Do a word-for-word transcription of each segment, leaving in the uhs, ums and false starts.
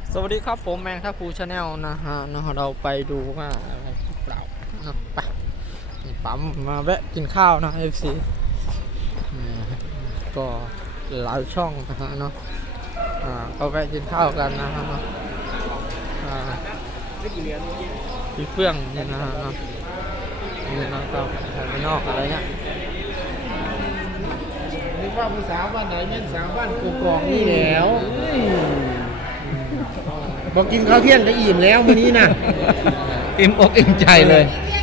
สวัสดีครับผมแมงทัพพูชาแนลนะฮะนะเราไปดูว่าอะไรหรือเปล่านะไปปั๊มมาแวะกินข้าวนะ เอฟ ซี ก็หลายช่องนะฮะเนาะอ่าก็แวะกินข้าวกันนะฮะอ่าพี่เฟื่องนี่นะฮะเนาะนี่นะครับไปนอกอะไรเงี้ยนึกว่าภาษาบ้านไหนเงี้ยสาวบ้านกูกองนี่แล้วบอกกินข้าวเที่ยงก็อิ่มแล้วมื้อนี้นะอิ่มอกอิ่มใจเลย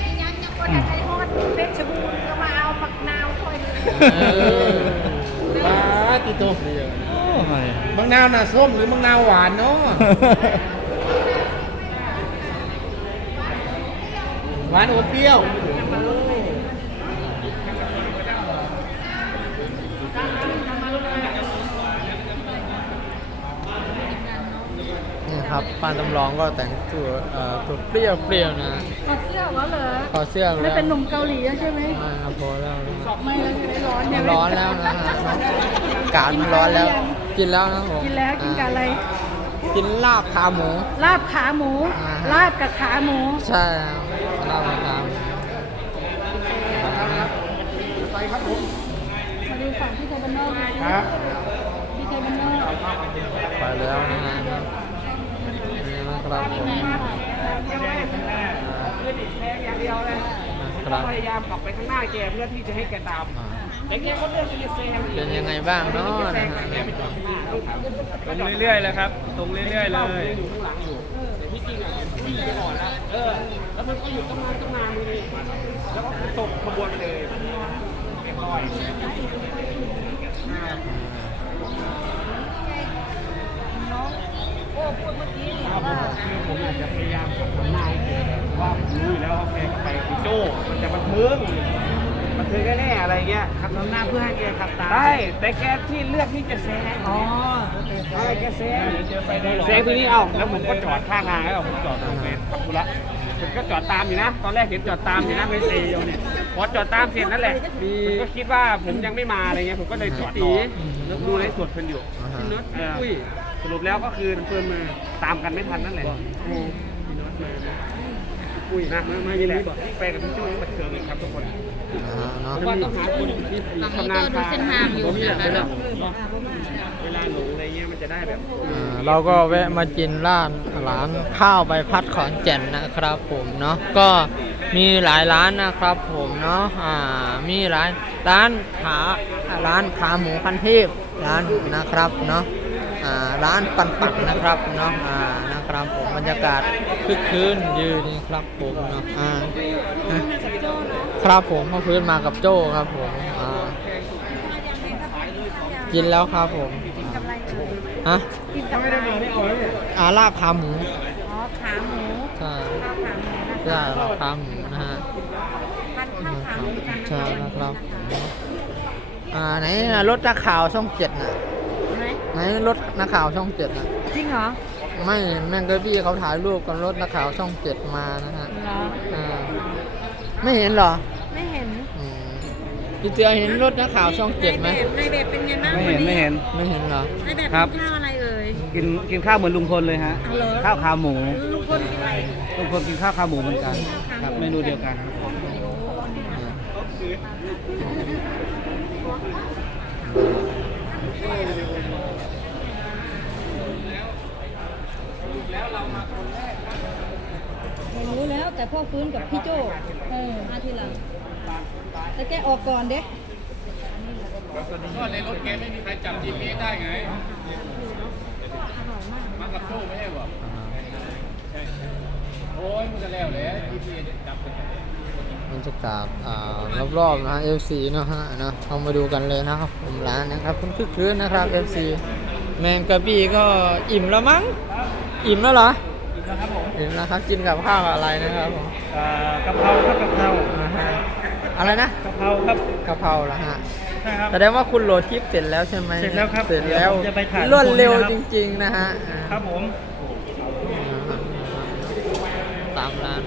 ปลาติโตมังนาวน่ะส้มหรือมังนาวหวานเนาะหวานอมเปรี้ยวนี่ครับปานจำลองก็แต่งตัวเอ่อตัวเปรี้ยวเปรี้ยวนะถอดเสื้อวะเหรอถอดเสื้อไม่เป็นหนุ่มเกาหลีใช่ไหมไม่ครับพอแล้วไม่แล้วใช่ไหมร้อนเนี่ยร้อนแล้วนะฮะกาดมันร้อนแล้วกินแล้วนะผมกินแล้วกินกับอะไรกินลาบขาหมูลาบขาหมูลาบกับขาหมูใช่ลาบกับขาหมูไปครับผมมาดูฝั่งที่ไทยบ้านนอกครับที่ไทยบ้านนอกไปแล้วนะฮะนี่นะครับผมอย่างเดียวเลยพยายามขับไปข้างหน้าแกเพื่อที่จะให้แกตามแต่แกก็เลือกที่จะแซงเป็นยังไงบ้างเนาะนะฮะตรงเรื่อยๆเลยครับตรงเรื่อยๆเลยอยู่ข้างหลังอยู่แต่ที่จริงอ่ะวิ่งไปก่อนแล้วเออแล้วมันก็หยุดตั้งนานตั้งนานเลยแล้วก็ตกขบวนไปเลยเรียบร้อยโอ้พูดเมื่อกี้นี่ว่าผมอาจจะพยายามทำนายว่าผมรู้อยู่แล้วว่าแกก็ไปพี่โจ้มันจะบันเทิงบันเทิงแน่ๆอะไรเงี้ยขับนำหน้าเพื่อให้แกขับตามได้แต่แกที่เลือกที่จะแซงอ๋อใช่แกแซงแซงทีนี้เอ้าแล้วผมก็จอดข้างทางแล้วผมจอดตรงเป็นขับกุละผมก็จอดตามอยู่นะตอนแรกเห็นจอดตามอยู่นะไม่เซโยเนี่ยพอจอดตามเสร็จนั่นแหละผมก็คิดว่าผมยังไม่มาอะไรเงี้ยผมก็เลยจอดรอดูในสดเพิ่นอยู่สรุปแล้วก็คือเพิ่นมาตามกันไม่ทันนั่นแหละปุ้ยนะมามายินดีบอกที่ไปกับพี่โจ้ยังบัดเทิงเลยครับทุกคนว่าต้องหาคนที่ชำนาญทางอยู่นะครับเวลาหลงอะไรเงี้ยมันจะได้แบบเราก็แวะมากินร้านร้านข้าวใบพัดขอนแก่นนะครับผมเนาะก็มีหลายร้านนะครับผมเนาะอ่ามีร้านร้านขาร้านขาหมูคันเทพร้านนะครับเนาะอ่าร้านปันปันนะครับเนาะอ่านะครับผมบรรยากาศคึกคืนยืนนี่ครับผมเนาะอ่าครับผมมาพื้นมากับโจ้ครับผมอ่ากินแล้วครับผมฮะกินกับอะไรอ่าลาบขาหมูอ๋อขาหมูใช่ใช่ลาบขาหมูนะฮะทานข้าวขาหมูกันใช่นะครับอ่าไหนรถนักข่าวช่องเจ็ดน่ะไหนรถนักข่าวช่องเจ็ดน่ะจริงเหรอไม่แม่งเกอร์บี้เขาถ่ายรูปกับรถนักข่าวช่องเจ็ดมานะฮะอ่าไม่เห็นเหรอไม่เห็นพี่เตือเห็นรถนักข่าวช่องเจ็ดไหมในแบบเป็นไงบ้างไม่เห็นไม่เห็นไม่เห็นเหรอในแบบกินข้าวอะไรเอ่ยกินกินข้าวเหมือนลุงพลเลยฮะข้าวขาหมูลุงพลกินอะไรลุงพลกินข้าวขาหมูเหมือนกันครับเมนูเดียวกันรู้แล้วแต่พ่อฟื้นกับพี่โจ้เออมาทีหลังแต่แกออกก่อนเด้ก็ในรถแกไม่มีใครจับ จี พี เอส ได้ไงมากับโจ้ไม่ใช่หรอโอ้ยมันก็แล้วแหละ จี พี เอส จับบรรยากาศรอบๆนะ เอฟ ซี นะฮะนะเอามาดูกันเลยนะครับผมร้านนะครับคุณคึกคืนนะครับ เอฟ ซี แมงกะบี้ก็อิ่มแล้วมั้งอิ่มแล้วเหรอครับผมอิ่มแล้วครับกินกับข้าวอะไรนะครับผมกะเพราครับกะเพราอะไรนะกะเพราครับกะเพราแล้วฮะใช่ครับแสดงว่าคุณโหลดคลิปเสร็จแล้วใช่ไหมเสร็จแล้วครับเสร็จแล้วรวดเร็วจริงๆนะฮะครับผมตามร้าน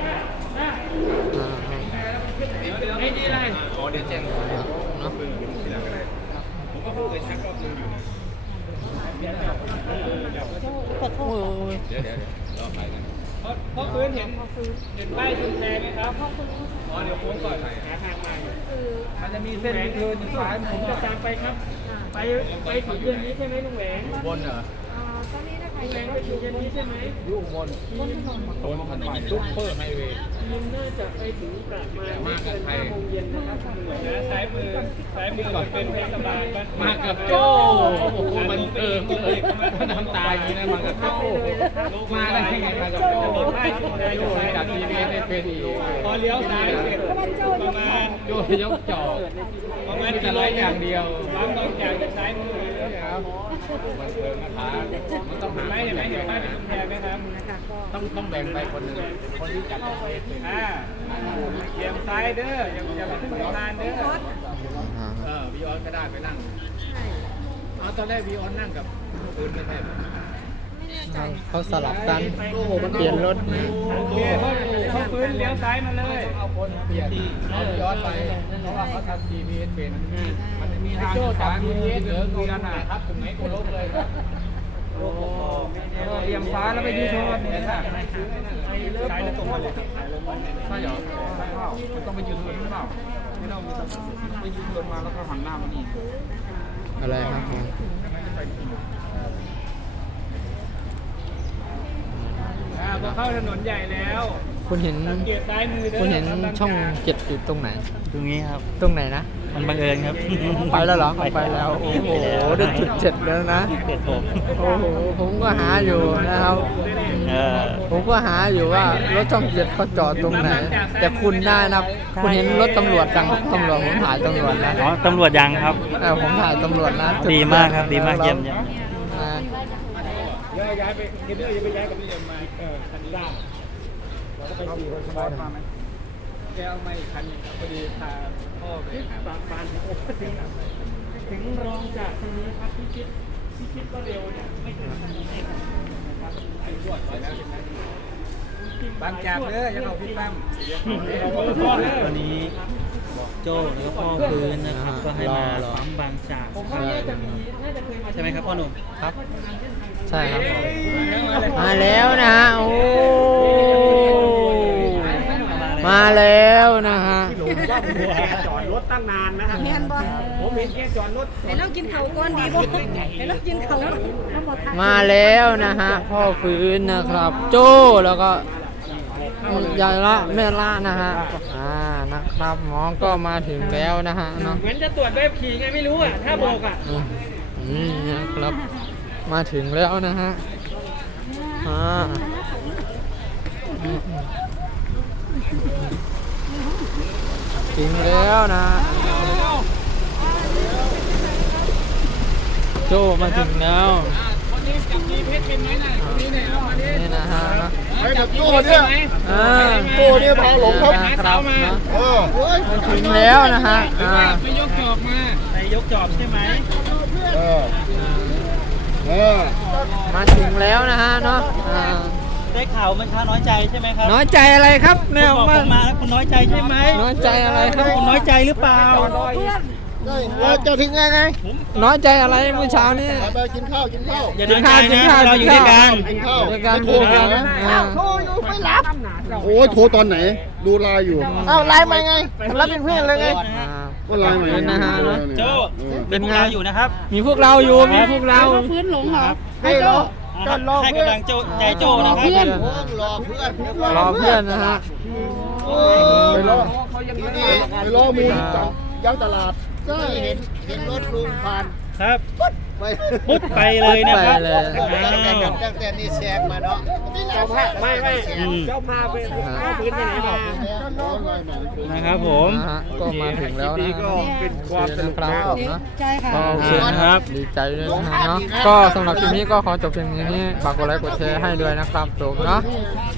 ไอ้นี่อะไรอ๋อเดี๋ยวแจ้งเนาะผมก็พูดกับชักก็คืออยู่ขอโอ้ยเดี๋ยวเดี๋ยวรอไปกันเพราะเพราะพื้นเห็นเห็นป้ายชุมแพไหมครับอ๋อเดี๋ยวโค้งก่อนหาทางมาอยู่มันจะมีเส้นเดินอยู่ซ้ายผมจะตามไปครับ ไปไปถึงเดือนนี้ใช่ไหมลุงแหวงบนเหรอลุงแหวงไปถึงเดือนนี้ใช่ไหมอยู่บนบนถนนบนถนนซุปเปอร์ไฮเวย์ยินน่าจะไปถึงประมาณไม่เกินห้าโมงเย็นนะครับนะซ้ายมือซ้ายมือเป็นเทศบาลมากับโจ้โอ้โหมันเอิงเลยมันทำตายอย่างนี้นะมากับโจ้มาได้ยังไงมากับโจ้โจ้จากทีวีได้เป็นอีกพอเลี้ยวซ้ายเสร็จประมาณโจ้ยกจอบประมาณกิโลอย่างเดียววางตรงจากจากซ้ายมือครับมันเพิ่มนะคะมันต้องหาไม่เห็นไหมเห็นป้ายเป็นชุมแพไหมครับต้องต้องแบ่งไปคนหนึ่งคนที่จัดอ่าเยี่ยมซ้ายเด้ออย่าอย่าไปขึ้นสะพานเด้อเออวีออนก็ได้ไปนั่งเอาตอนแรกวีออนนั่งกับปืนไม่ใช่เขาสลับกันเปลี่ยนรถนะโอเคเขาเขาปืนเลี้ยวซ้ายมาเลยเอาคนเปลี่ยนเอาวีออนไปเพราะว่าเขาทำ จี พี เอส เป็นมันจะมีทางสาม จี พี เอส เหลือเกวียนอ่ะครับตรงไหนก็ลบเลยครับโอ้เลี้ยวซ้ายแล้วไปยูเทิร์นเนี่ยนะซ้ายแล้วตรงมาเลยครับใช่เหรอใช่เปล่ามันต้องไปยูเทิร์นหรือเปล่าไม่ต้องไปยูเทิร์นมาแล้วก็หันหน้ามานี่อะไรครับผมอ่าพอเข้าถนนใหญ่แล้วคุณเห็นสังเกตซ้ายมือเด้อคุณเห็นช่องเจ็ดอยู่ตรงไหนตรงนี้ครับตรงไหนนะมันบังเอิญครับไปแล้วเหรอไปแล้ว โอ้โหได้จุดเจ็ดแล้วนะเด็ดผมโอ้โห ผมก็หาอยู่นะครับเออผมก็หาอยู่ว่ารถช่องเจ็ดเขาจอดตรงไหน แต่คุณได้นะ คุณเห็นรถตำรวจจังตำรวจผมถ่ายตำรวจนะอ๋อตำรวจยังครับเออผมถ่ายตำรวจนะจุดีมากครับดีมากเยี่ยมเยี่ยมอ่าย้ายย้ายไปกินเนื้อยังไปย้ายกับพี่เอ็มมาเออคันนี้ได้เราก็ไปสี่คนสบายมาไหมแกเอามาอีกคันหนึงพอดีพาพ่อไปหาบ้านบ้านที่โอ้โหถึงรองจากตรงนี้ครับพี่คิดพี่คิดก็เร็วเนี่ยไม่ถึงนาทีนะครับไอ้รวดร้อยแล้วเป็นนาทีบางจากเด้อยังเอาพี่ตั้มวันนี้โจ้แล้วก็พ่อฟื้นนะครับ ก็ให้มาปั๊มบางจากผมคว่ารับน่าจะมีน่าจะเคยมาใช่ไหมครับพ่อหนุ่มครับ ใช่ครับ มาแล้วนะฮะ โอ้ มาแล้วนะฮะแกจอดรถตั้งนานนะครับแม่นบ่ผมเห็นแกจอดรถให้เรากินเขาวก่อนดีบ่ให้เรากินเขาวแล้วหมดทางมาแล้วนะฮะ พ่อฟื้นนะครับ โจ้แล้วก็ยายละแม่ละนะฮะ อ่า นะครับ หมอก็มาถึงแล้วนะฮะเนาะเหมือนจะตรวจใบขับขี่ไงไม่รู้อ่ะ ถ้าบอกอ่ะอืมนี่นะครับ มาถึงแล้วนะฮะ อ่าอืมถึงแล้วนะ โจ้มาถึงแล้วคนนี้จับมีเพชรเป็นไหมน่ะคนนี้เนี่ยเอามาดินี่นะฮะเนาะไอ้แบบโก้เนี่ยอ่าโก้เนี่ยพาหลงครับครับเนาะเออเฮ้ยมาถึงแล้วนะฮะ อ่าไม่ยกจอบมานายยกจอบใช่ไหมเออเออมาถึงแล้วนะฮะเนาะ อ่าได้ข่าวมันช้าน้อยใจใช่ไหมครับน้อยใจอะไรครับแนวบอกมาผมมาแล้วคุณน้อยใจใช่ไหมน้อยใจอะไรครับคุณน้อยใจหรือเปล่าได้เราจะถึงไงไงน้อยใจอะไรเมื่อเช้านี้ไปกินข้าวกินข้าวอย่าน้อยใจนะเราอยู่ด้วยกันกินข้าวในการไม่โทโทรรมากันอ่าโทรอยู่ไม่รับโอ้ยโทรตอนไหน ดูไลน์อยู่อ้าวไลน์มาไงรับเป็นเพื่อนเลยไงอ่าก็ไลน์มาเป็นนะฮะเนอะโจ้เออเป็นพวกเราอยู่นะครับมีพวกเราอยู่ มีพวกเราฟื้นหลงเหรอให้รอให้กำลังโจ้ใจโจ้นะครับเพื่อนรอเพื่อนรอเพื่อนนะฮะไปรอไปรอมูลจับยังตลาดใช่เห็นเห็นรถลุงผ่านครับไปปุ๊บไปเลยนะครับไปเลยอ้าวตั้งแต่นี่แซงมาเนาะเจ้าภาพไม่ไม่อืมเจ้าพาไปเอาพื้นไปไหนมานะครับผมนะฮะก็มาถึงแล้วนะนี่ก็เป็นความสนุกครับนะผมเนาะใจค่ะก็โอเคคนะครัรับ บ ดีใจด้วยนะฮะเนาะ ก็สำหรับคลิปนี้ก็ขอจบเพียงนี้ฝากกดไลค์กดแชร์ให้ด้วยนะครับผมเนาะ